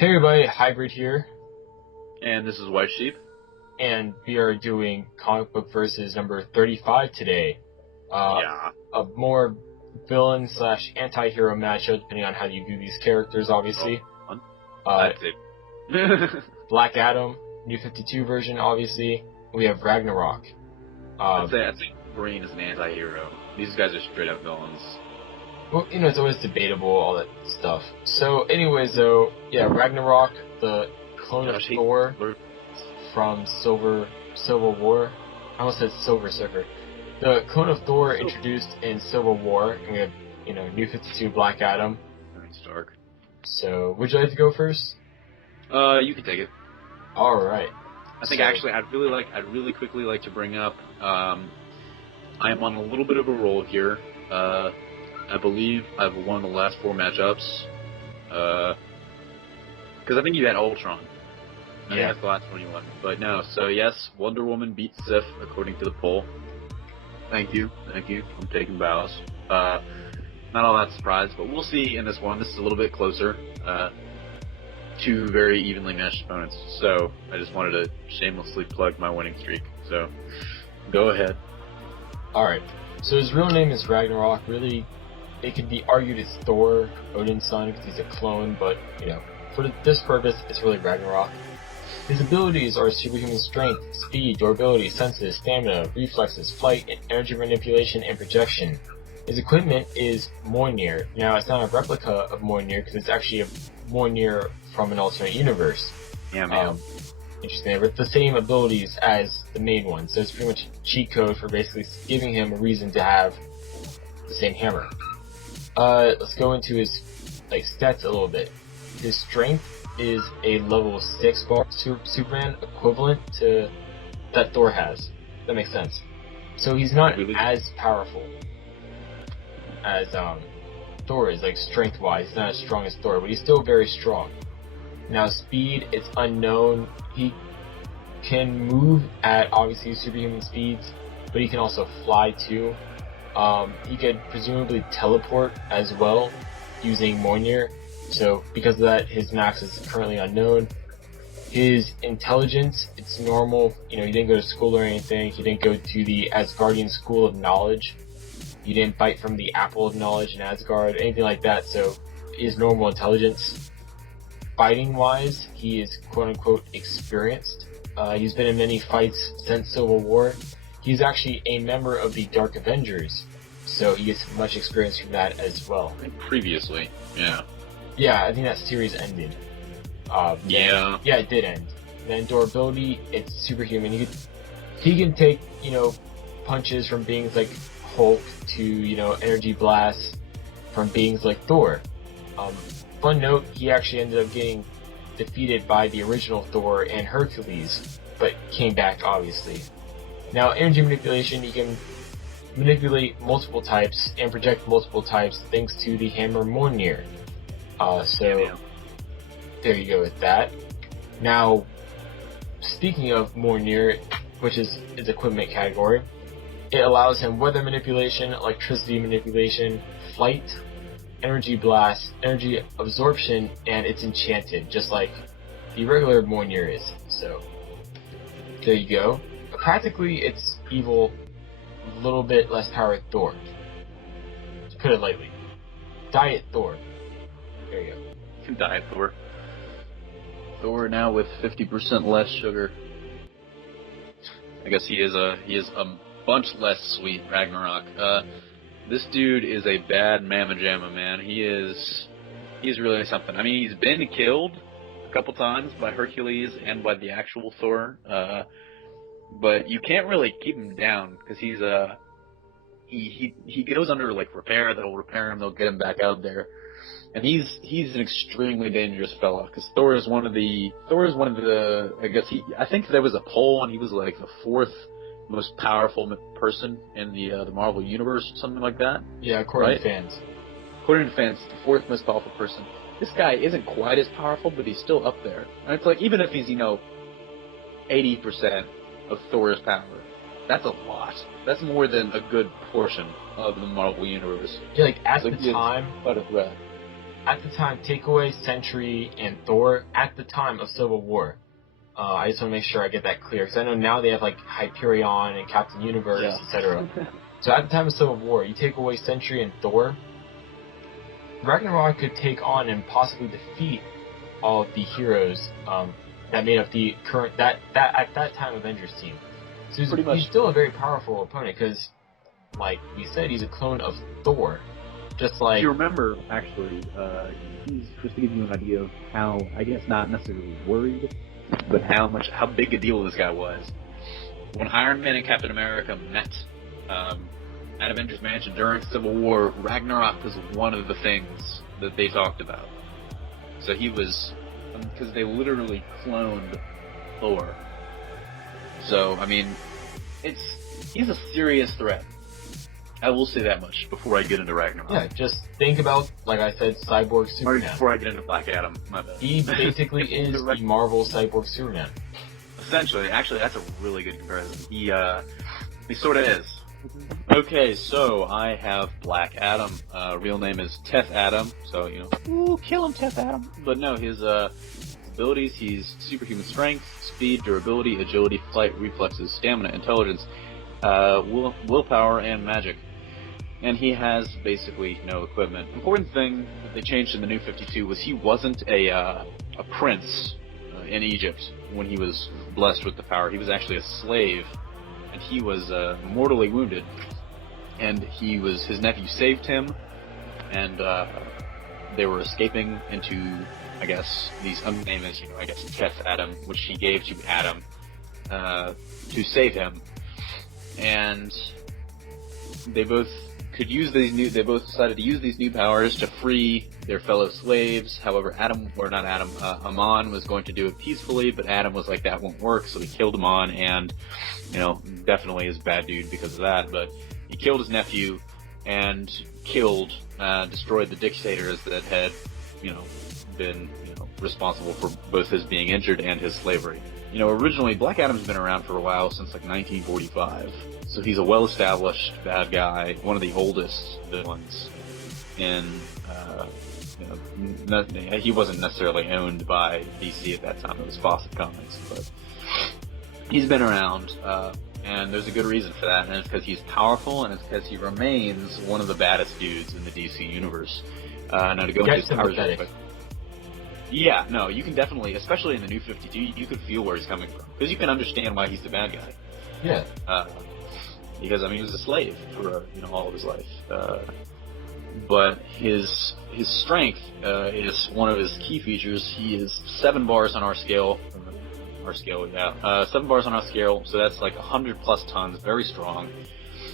Hey everybody, Hybrid here, And this is White Sheep. and we are doing Comic Book Versus number 35 today. Yeah. A more villain slash anti-hero matchup, depending on how you view these characters, obviously. Fun. Uh, I'd say. Black Adam, New 52 version, obviously. We have Ragnarok. I'd say Green is an anti-hero. These guys are straight up villains. Well, it's always debatable, all that stuff. So, anyways, though, yeah, Ragnarok, the clone of Thor from Civil War. I almost said Silver Surfer. The clone of Thor introduced in Civil War, and we have, New 52 Black Adam. Stark. So, would you like to go first? You can take it. Alright. I think actually I'd really quickly like to bring up, I am on a little bit of a roll here. I believe I've won the last 4 matchups. Because I think you had Ultron. I think that's the last one you won. But no, so yes, Wonder Woman beat Sif according to the poll. Thank you. I'm taking bows. Not all that surprised, but we'll see in this one. This is a little bit closer. 2 very evenly matched opponents. So I just wanted to shamelessly plug my winning streak. So go ahead. Alright. So his real name is Ragnarok. Really, it could be argued it's Thor, Odin's son, because he's a clone, but, for this purpose, it's really Ragnarok. His abilities are superhuman strength, speed, durability, senses, stamina, reflexes, flight, energy manipulation, and projection. His equipment is Mjolnir. Now, it's not a replica of Mjolnir, because it's actually a Mjolnir from an alternate universe. Yeah, man. Interesting. With the same abilities as the main one, so it's pretty much a cheat code for basically giving him a reason to have the same hammer. Let's go into his stats a little bit. His strength is a level 6 bar Superman equivalent to that Thor has. That makes sense. So he's not as powerful as Thor is, strength-wise. He's not as strong as Thor, but he's still very strong. Now speed, it's unknown. He can move at obviously superhuman speeds, but he can also fly too. He could presumably teleport as well using Mjolnir. So because of that, his max is currently unknown. His intelligence, it's normal. He didn't go to school or anything. He didn't go to the Asgardian School of Knowledge. He didn't bite from the Apple of Knowledge in Asgard, anything like that. So he has normal intelligence. Fighting-wise, he is quote-unquote experienced. He's been in many fights since Civil War. He's actually a member of the Dark Avengers, so he gets much experience from that as well. Previously, yeah. Yeah, I think that series ended. Yeah, it did end. Then durability, it's superhuman. He can take, punches from beings like Hulk to, energy blasts from beings like Thor. Fun note, he actually ended up getting defeated by the original Thor and Hercules, but came back, obviously. Now, energy manipulation, he can manipulate multiple types and project multiple types thanks to the hammer Mjolnir. There you go with that. Now, speaking of Mjolnir, which is his equipment category, it allows him weather manipulation, electricity manipulation, flight, energy blast, energy absorption, and it's enchanted, just like the regular Mjolnir is. So, there you go. Practically, it's evil, a little bit less power than Thor. To put it lightly. Diet Thor. There you go. Diet Thor. Thor now with 50% less sugar. I guess he is a bunch less sweet, Ragnarok. This dude is a bad mamma jamma, man. He's really something. I mean, he's been killed a couple times by Hercules and by the actual Thor. But you can't really keep him down because he goes under repair. They'll repair him. They'll get him back out there, and he's an extremely dangerous fella because Thor is one of the I think there was a poll and he was the 4th most powerful person in the Marvel universe, something like that. Yeah, according to fans. According to fans, the 4th most powerful person. This guy isn't quite as powerful, but he's still up there. And it's even if he's 80% of Thor's power, that's a lot. That's more than a good portion of the Marvel universe. Yeah, at the time, quite a threat. at the time, take away Sentry and Thor at the time of Civil War. I just want to make sure I get that clear, because I know now they have like Hyperion and Captain Universe, etc. So at the time of Civil War, you take away Sentry and Thor, Ragnarok could take on and possibly defeat all of the heroes that made up the current that at that time Avengers team. So he's still a very powerful opponent because, like we said, he's a clone of Thor. Just like, if you remember, actually, he's just to give you an idea of how, I guess not necessarily worried, but how big a deal this guy was. When Iron Man and Captain America met at Avengers Mansion during Civil War, Ragnarok was one of the things that they talked about. So he was, because they literally cloned Thor. So, I mean, he's a serious threat. I will say that much before I get into Ragnarok. Yeah, just think about, like I said, Cyborg Superman. Or before I get into Black Adam, my bad. He basically is the Marvel Cyborg Superman. Essentially. Actually, that's a really good comparison. He sort of is. Okay, so I have Black Adam. Real name is Teth Adam, so, you know, ooh, kill him, Teth Adam. But no, his abilities, he's superhuman strength, speed, durability, agility, flight, reflexes, stamina, intelligence, willpower, and magic. And he has basically no equipment. Important thing that they changed in the New 52 was he wasn't a prince in Egypt when he was blessed with the power. He was actually a slave, and he was mortally wounded. And his nephew saved him, and they were escaping into, I guess, these name is, I guess, Teth Adam, which he gave to Adam to save him. And they both decided to use these new powers to free their fellow slaves. However, Amon was going to do it peacefully, but Adam was like, that won't work, so he killed Amon, and, definitely is a bad dude because of that, but he killed his nephew and destroyed the dictators that had, been, responsible for both his being injured and his slavery. Originally, Black Adam's been around for a while, since like 1945. So he's a well-established bad guy, one of the oldest villains. And, he wasn't necessarily owned by DC at that time. It was Fawcett Comics, but he's been around, and there's a good reason for that, and it's because he's powerful, and it's because he remains one of the baddest dudes in the DC universe. Now to go into his powers real quick. Yeah, no, you can definitely, especially in the New 52, you can feel where he's coming from. Because you can understand why he's the bad guy. Yeah. Because, he was a slave for, all of his life. But his strength is one of his key features. He is 7 bars on our scale. 7 bars on our scale, so that's like 100 plus tons, very strong.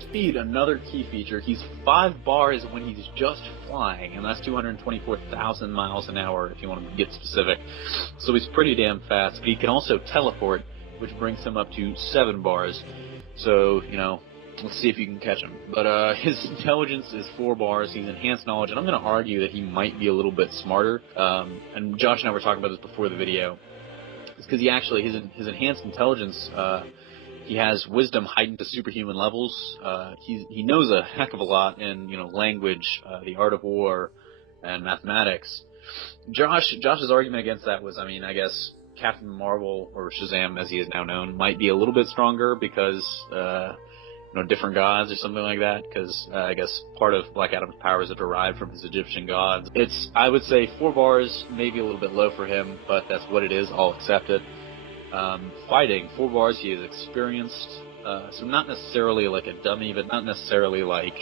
Speed, another key feature. He's 5 bars when he's just flying, and that's 224,000 miles an hour if you want to get specific. So he's pretty damn fast. But he can also teleport, which brings him up to 7 bars. So, let's see if you can catch him. But his intelligence is 4 bars. He's enhanced knowledge, and I'm going to argue that he might be a little bit smarter. And Josh and I were talking about this before the video. It's because his enhanced intelligence, he has wisdom heightened to superhuman levels. He knows a heck of a lot in, language, the art of war, and mathematics. Josh's argument against that was, I guess Captain Marvel, or Shazam as he is now known, might be a little bit stronger because, different gods or something like that, because I guess part of Black Adam's powers are derived from his Egyptian gods. I would say 4 bars, maybe a little bit low for him, but that's what it is. I'll accept it. Fighting, 4 bars, he is experienced, so not necessarily like a dummy, but not necessarily like,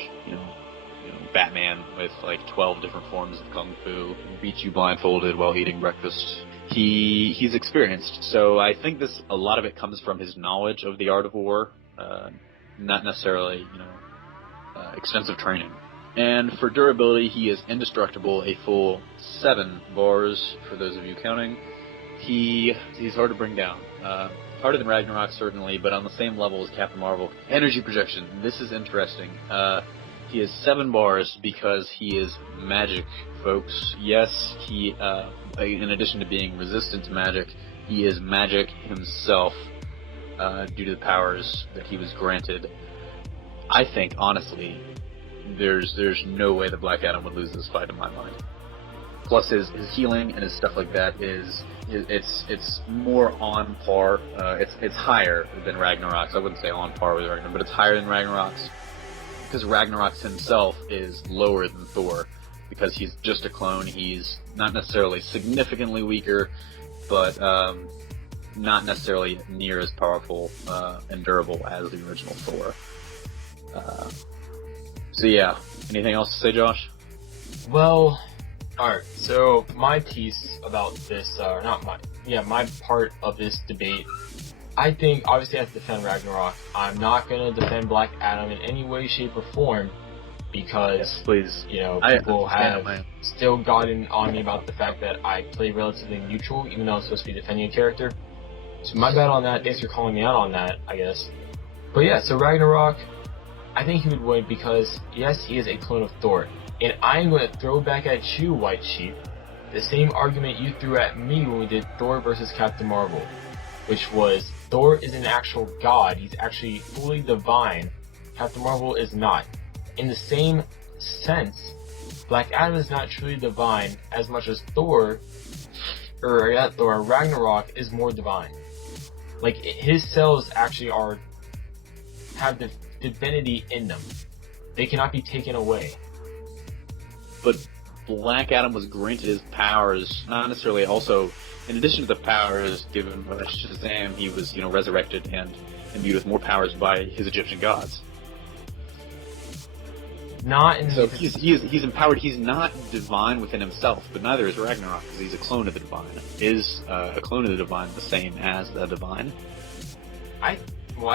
Batman with like 12 different forms of Kung Fu, beat you blindfolded while eating breakfast. He's experienced, so I think a lot of it comes from his knowledge of the art of war, not necessarily, extensive training. And for durability, he is indestructible, a full 7 bars, for those of you counting. He's hard to bring down. Harder than Ragnarok, certainly, but on the same level as Captain Marvel. Energy projection. This is interesting. He is 7 bars because he is magic, folks. Yes, he, in addition to being resistant to magic, he is magic himself, due to the powers that he was granted. I think, honestly, there's no way that Black Adam would lose this fight in my mind. plus his healing and his stuff like that it's more on par. It's higher than Ragnarok's. I wouldn't say on par with Ragnarok, but it's higher than Ragnarok's because Ragnarok's himself is lower than Thor because he's just a clone. He's not necessarily significantly weaker, but not necessarily near as powerful and durable as the original Thor. So yeah, anything else to say, Josh? Well, alright, so my piece about this, my part of this debate, I think, obviously I have to defend Ragnarok. I'm not gonna defend Black Adam in any way, shape, or form, because, Yes, please. People have still gotten on me about the fact that I play relatively neutral, even though I'm supposed to be defending a character. So my bad on that, thanks for calling me out on that, I guess. But yeah, so Ragnarok, I think he would win because, yes, he is a clone of Thor. And I'm going to throw back at you, White Sheep, the same argument you threw at me when we did Thor versus Captain Marvel, which was Thor is an actual god. He's actually fully divine. Captain Marvel is not. In the same sense, Black Adam is not truly divine as much as Ragnarok is more divine. Like, his cells actually have the divinity in them. They cannot be taken away. But Black Adam was granted his powers, not necessarily also, in addition to the powers given by Shazam, he was, resurrected and imbued with more powers by his Egyptian gods. So he's empowered. He's not divine within himself, but neither is Ragnarok, because he's a clone of the divine. Is a clone of the divine the same as the divine? I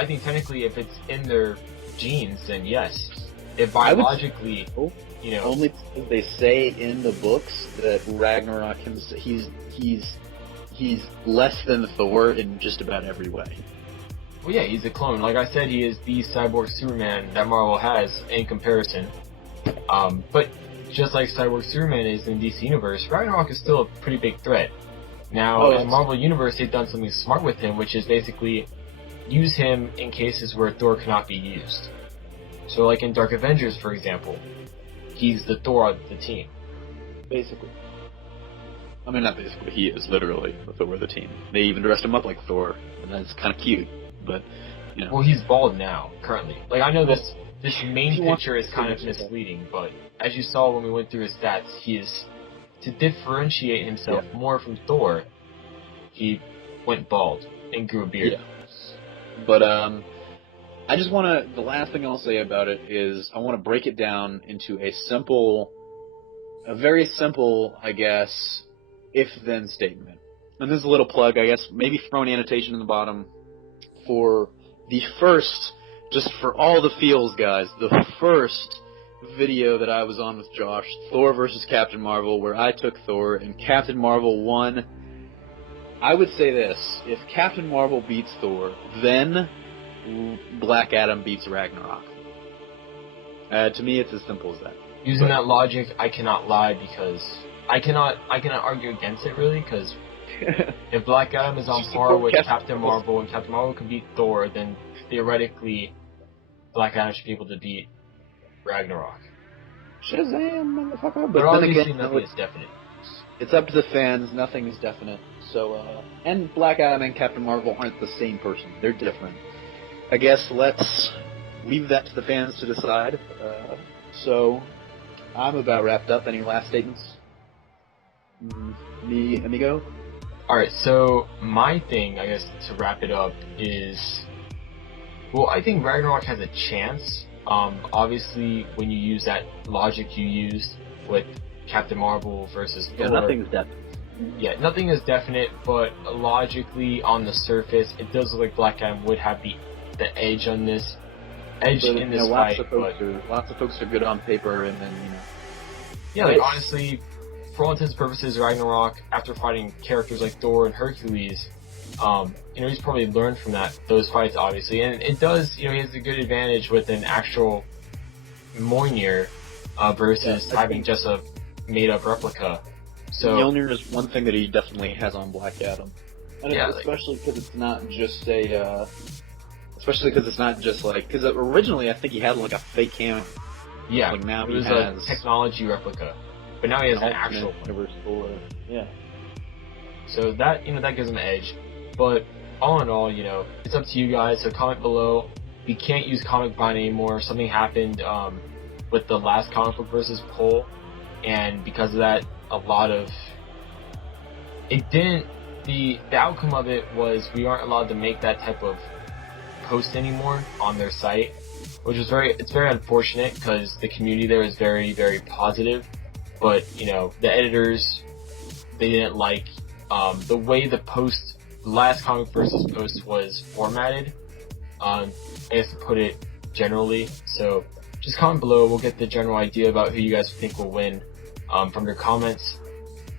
think technically if it's in their genes, then yes. If biologically... Only because they say in the books that Ragnarok he's less than Thor in just about every way. Well, yeah, he's a clone. Like I said, he is the cyborg Superman that Marvel has in comparison. But just like cyborg Superman is in DC Universe, Ragnarok is still a pretty big threat. Now, in Marvel Universe, they've done something smart with him, which is basically use him in cases where Thor cannot be used. So, like in Dark Avengers, for example. He's the Thor of the team. Basically. I mean, not basically. He is literally the Thor of the team. They even dressed him up like Thor, and that's kind of cute. But, Well, he's bald now, currently. Like, I know this main picture is kind of misleading, but as you saw when we went through his stats, to differentiate himself more from Thor, he went bald and grew a beard. Yeah. But, the last thing I'll say about it is I want to break it down into a very simple, I guess, if-then statement. And this is a little plug, I guess, maybe throw an annotation in the bottom for the first, just for all the feels, guys, the first video that I was on with Josh, Thor versus Captain Marvel, where I took Thor and Captain Marvel won. I would say this, if Captain Marvel beats Thor, then Black Adam beats Ragnarok. To me, it's as simple as that. Using that logic, I cannot lie because I cannot argue against it really, because if Black Adam is on par with Captain Marvel and Captain Marvel can beat Thor, then theoretically Black Adam should be able to beat Ragnarok. Shazam, motherfucker! But obviously nothing is definite. It's up to the fans. Nothing is definite. So, and Black Adam and Captain Marvel aren't the same person. They're different. I guess let's leave that to the fans to decide. So, I'm about wrapped up. Any last statements? Me, amigo? Alright, so my thing, I guess, to wrap it up is... Well, I think Ragnarok has a chance. Obviously, when you use that logic you used with Captain Marvel versus Thor... Yeah, nothing's definite. Yeah, nothing is definite, but logically, on the surface, it does look like Black Adam would have the edge on this. Edge in this fight, lots of folks are good on paper, and then, Yeah, like, honestly, for all intents and purposes, Ragnarok, after fighting characters like Thor and Hercules, he's probably learned from those fights, obviously, and it does, he has a good advantage with an actual Mjolnir, versus having just a made-up replica. So Mjolnir is one thing that he definitely has on Black Adam. And especially because it's not just because originally I think he had like a fake cannon. Yeah, like now it was a technology replica, but now he has an actual one. or yeah. So that, that gives them an edge. But all in all, it's up to you guys. So comment below. We can't use Comic Vine anymore. Something happened with the last Comic Book Versus poll, and because of that, the outcome of it was we aren't allowed to make that type of post anymore on their site, which is it's very unfortunate because the community there is very, very positive. But, the editors, they didn't like the way the last Comic Versus post was formatted, I guess to put it generally. So just comment below. We'll get the general idea about who you guys think will win from your comments.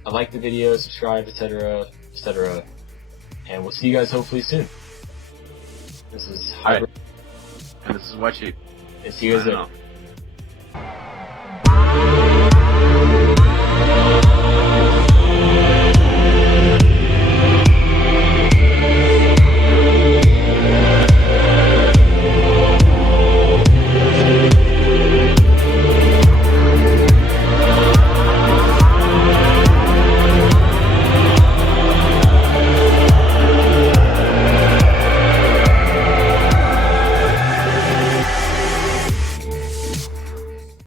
Like the video, subscribe, etc., etc. And we'll see you guys hopefully soon. This is Hybrid. And this is White Sheep. And see you guys Signing later. off.